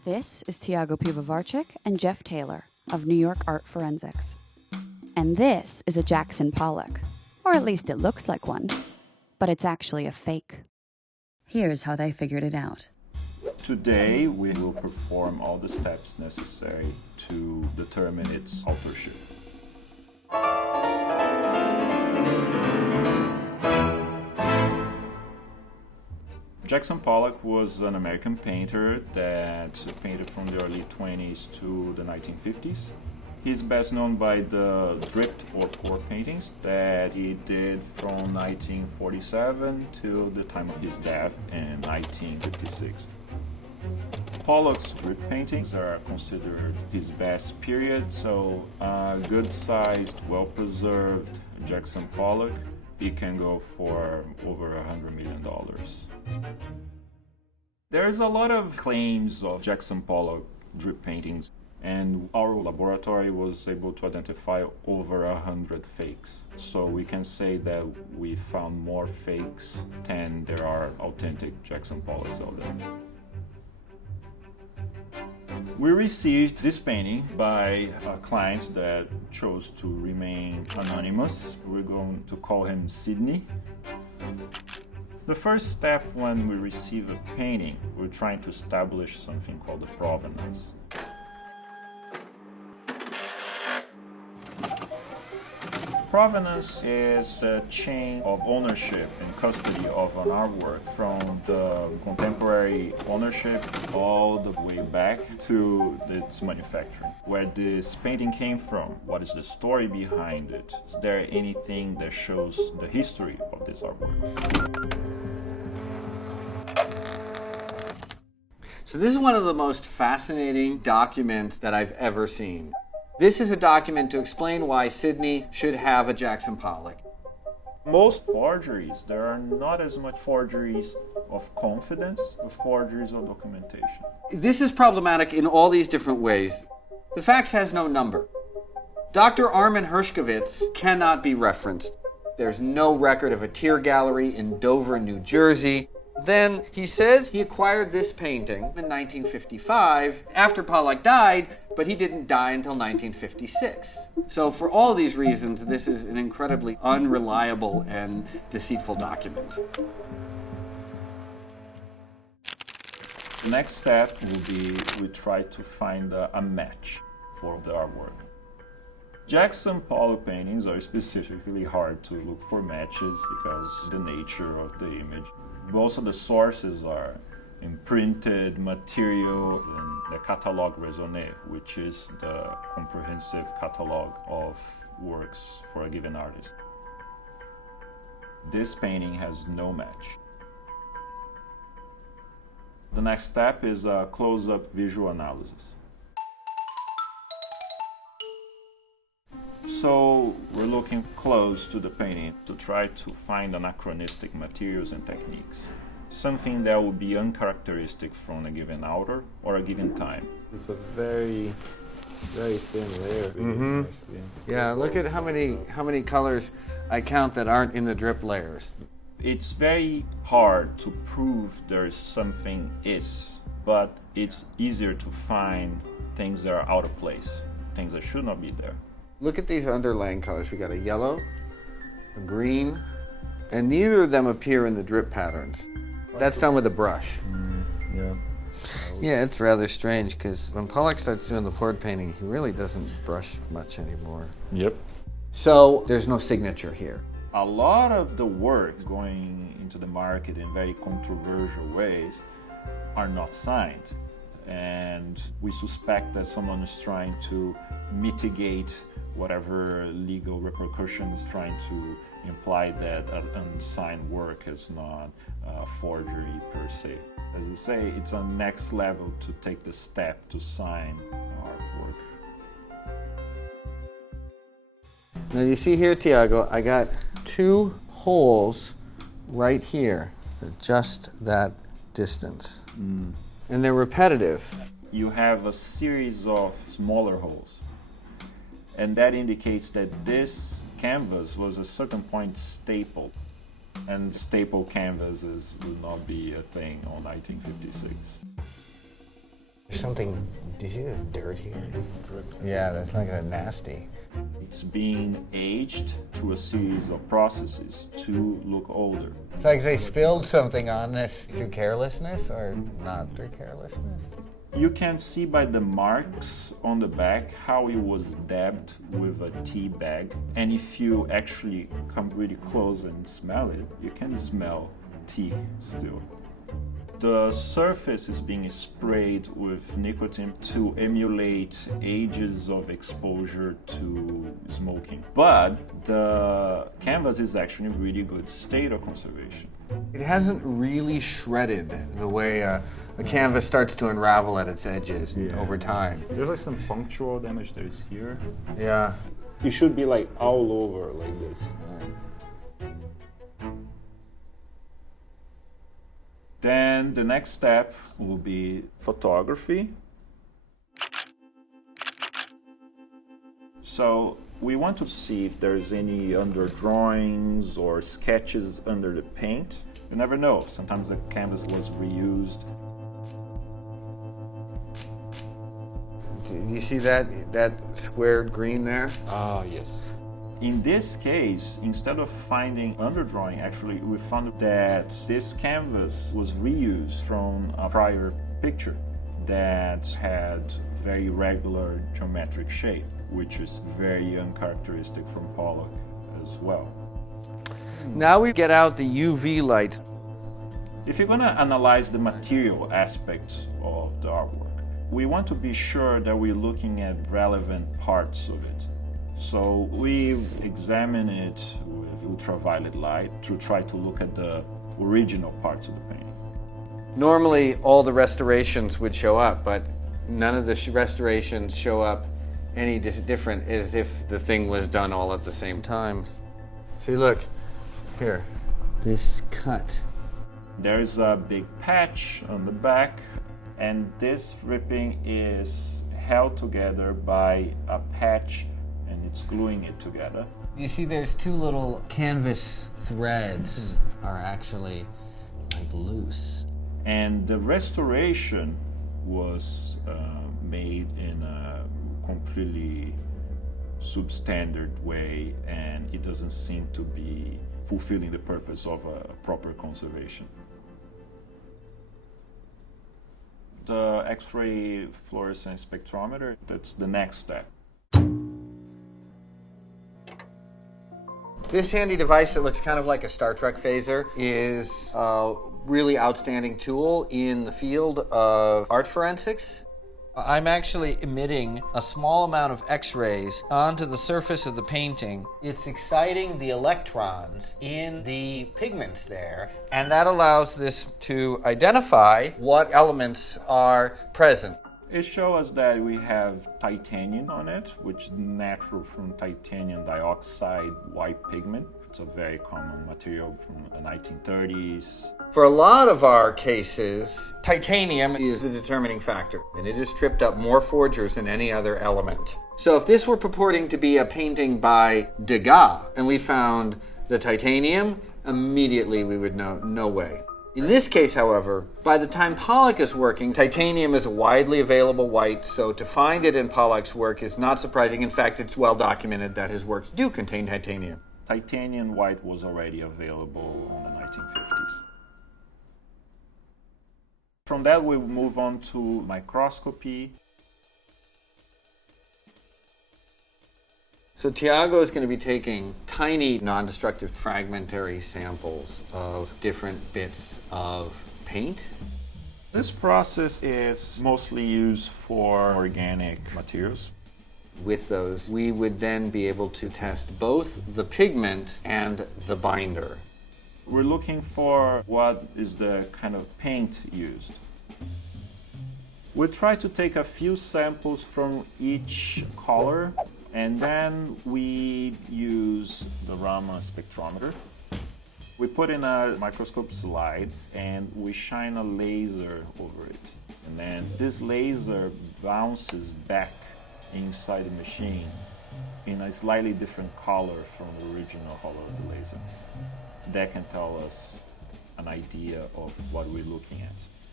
This is Thiago Piwowarczyk and Jeff Taylor of New York Art Forensics. And this is a Jackson Pollock, or at least it looks like one, but it's actually a fake. Here's how they figured it out. Today, we will perform all the steps necessary to determine its authorship. Jackson Pollock was an American painter that painted from the early 20s to the 1950s. He's best known by the dripped or pour paintings that he did from 1947 till the time of his death in 1956. Pollock's drip paintings are considered his best period, so a good-sized, well-preserved Jackson Pollock, it can go for over $100 million. There's a lot of claims of Jackson Pollock drip paintings, and our laboratory was able to identify over 100 fakes. So we can say that we found more fakes than there are authentic Jackson Pollocks out there. We received this painting by a client that chose to remain anonymous. We're going to call him Sydney. The first step when we receive a painting, we're trying to establish something called the provenance. Provenance is a chain of ownership and custody of an artwork from the contemporary ownership all the way back to its manufacturing. Where this painting came from, what is the story behind it? Is there anything that shows the history of this artwork? So this is one of the most fascinating documents that I've ever seen. This is a document to explain why Sydney should have a Jackson Pollock. Most forgeries, there are not as much forgeries of confidence as forgeries of documentation. This is problematic in all these different ways. The fax has no number. Dr. Armin Hershkovitz cannot be referenced. There's no record of a tear gallery in Dover, New Jersey. Then he says he acquired this painting in 1955 after Pollock died, but he didn't die until 1956. So for all these reasons, this is an incredibly unreliable and deceitful document. The next step will be we try to find a match for the artwork. Jackson Pollock paintings are specifically hard to look for matches because of the nature of the image. Most of the sources are imprinted material in the Catalogue Raisonné, which is the comprehensive catalog of works for a given artist. This painting has no match. The next step is a close-up visual analysis. So we're looking close to the painting to try to find anachronistic materials and techniques. Something that would be uncharacteristic from a given author or a given time. It's a very, very thin layer. Yeah, look at how many colors I count that aren't in the drip layers. It's very hard to prove there is something but it's easier to find things that are out of place, things that should not be there. Look at these underlying colors. We got a yellow, a green, and neither of them appear in the drip patterns. That's done with a brush. Yeah. Yeah, it's rather strange because when Pollock starts doing the poured painting, he really doesn't brush much anymore. Yep. So there's no signature here. A lot of the works going into the market in very controversial ways are not signed. And we suspect that someone is trying to mitigate whatever legal repercussions, trying to imply that an unsigned work is not a forgery per se. As I say, it's a next level to take the step to sign artwork. Now you see here, Thiago, I got 2 holes right here, just that distance. And they're repetitive. You have a series of smaller holes. And that indicates that this canvas was at a certain point stapled. And staple canvases would not be a thing on 1956. something, do you see the dirt here? Yeah, that's like a nasty. It's being aged through a series of processes to look older. It's like they spilled something on this through carelessness or not through carelessness. You can see by the marks on the back how it was dabbed with a tea bag. And if you actually come really close and smell it, you can smell tea still. The surface is being sprayed with nicotine to emulate ages of exposure to smoking. But the canvas is actually in really good state of conservation. It hasn't really shredded the way a canvas starts to unravel at its edges over time. There's like some punctual damage that is here. Yeah. It should be like all over like this. Then the next step will be photography. So we want to see if there's any under drawings or sketches under the paint. You never know, sometimes the canvas was reused. Do you see that squared green there? Ah, yes. In this case, instead of finding underdrawing, actually we found that this canvas was reused from a prior picture that had very regular geometric shape, which is very uncharacteristic from Pollock as well. Now we get out the UV light. If you're going to analyze the material aspects of the artwork, we want to be sure that we're looking at relevant parts of it. So we examine it with ultraviolet light to try to look at the original parts of the painting. Normally all the restorations would show up, but none of the restorations show up any different, as if the thing was done all at the same time. See, look, here, this cut. There's a big patch on the back, and this ripping is held together by a patch, and it's gluing it together. You see there's two little canvas threads are actually like loose. And the restoration was made in a completely substandard way, and it doesn't seem to be fulfilling the purpose of a proper conservation. The X-ray fluorescence spectrometer, that's the next step. This handy device that looks kind of like a Star Trek phaser is a really outstanding tool in the field of art forensics. I'm actually emitting a small amount of X-rays onto the surface of the painting. It's exciting the electrons in the pigments there, and that allows this to identify what elements are present. It shows us that we have titanium on it, which is natural from titanium dioxide white pigment. It's a very common material from the 1930s. For a lot of our cases, titanium is the determining factor, and it has tripped up more forgers than any other element. So if this were purporting to be a painting by Degas, and we found the titanium, immediately we would know, no way. In this case, however, by the time Pollock is working, titanium is a widely available white, so to find it in Pollock's work is not surprising. In fact, it's well documented that his works do contain titanium. Titanium white was already available in the 1950s. From that, we move on to microscopy. So Thiago is going to be taking tiny non-destructive fragmentary samples of different bits of paint. This process is mostly used for organic materials. With those, we would then be able to test both the pigment and the binder. We're looking for what is the kind of paint used. We try to take a few samples from each color, and then we use the Raman spectrometer. We put in a microscope slide and we shine a laser over it. And then this laser bounces back inside the machine in a slightly different color from the original color of the laser. That can tell us an idea of what we're looking at.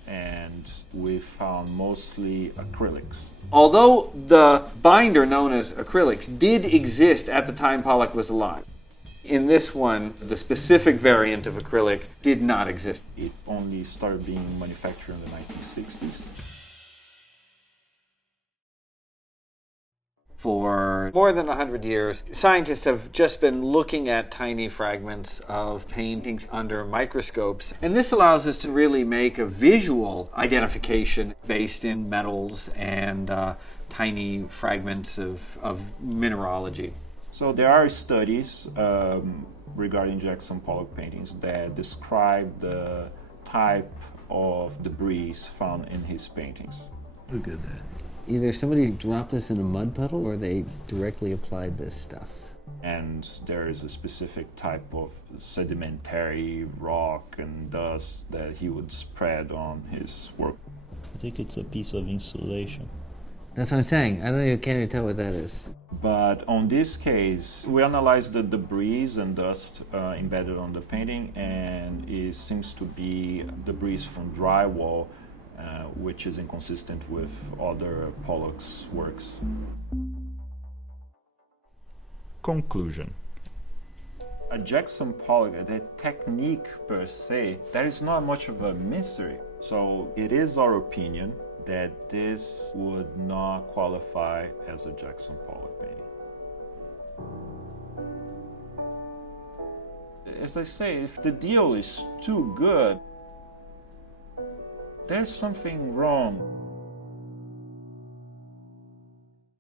and we found mostly acrylics. Although the binder known as acrylics did exist at the time Pollock was alive, in this one, the specific variant of acrylic did not exist. It only started being manufactured in the 1960s. For more than 100 years, scientists have just been looking at tiny fragments of paintings under microscopes, and this allows us to really make a visual identification based in metals and tiny fragments of mineralogy. So there are studies regarding Jackson Pollock paintings that describe the type of debris found in his paintings. Look at that. Either somebody dropped this in a mud puddle or they directly applied this stuff. And there is a specific type of sedimentary rock and dust that he would spread on his work. I think it's a piece of insulation. That's what I'm saying. can't even tell what that is. But on this case, we analyzed the debris and dust embedded on the painting, and it seems to be debris from drywall, which is inconsistent with other Pollock's works. Conclusion. A Jackson Pollock, the technique per se, there is not much of a mystery. So it is our opinion that this would not qualify as a Jackson Pollock painting. As I say, if the deal is too good, there's something wrong.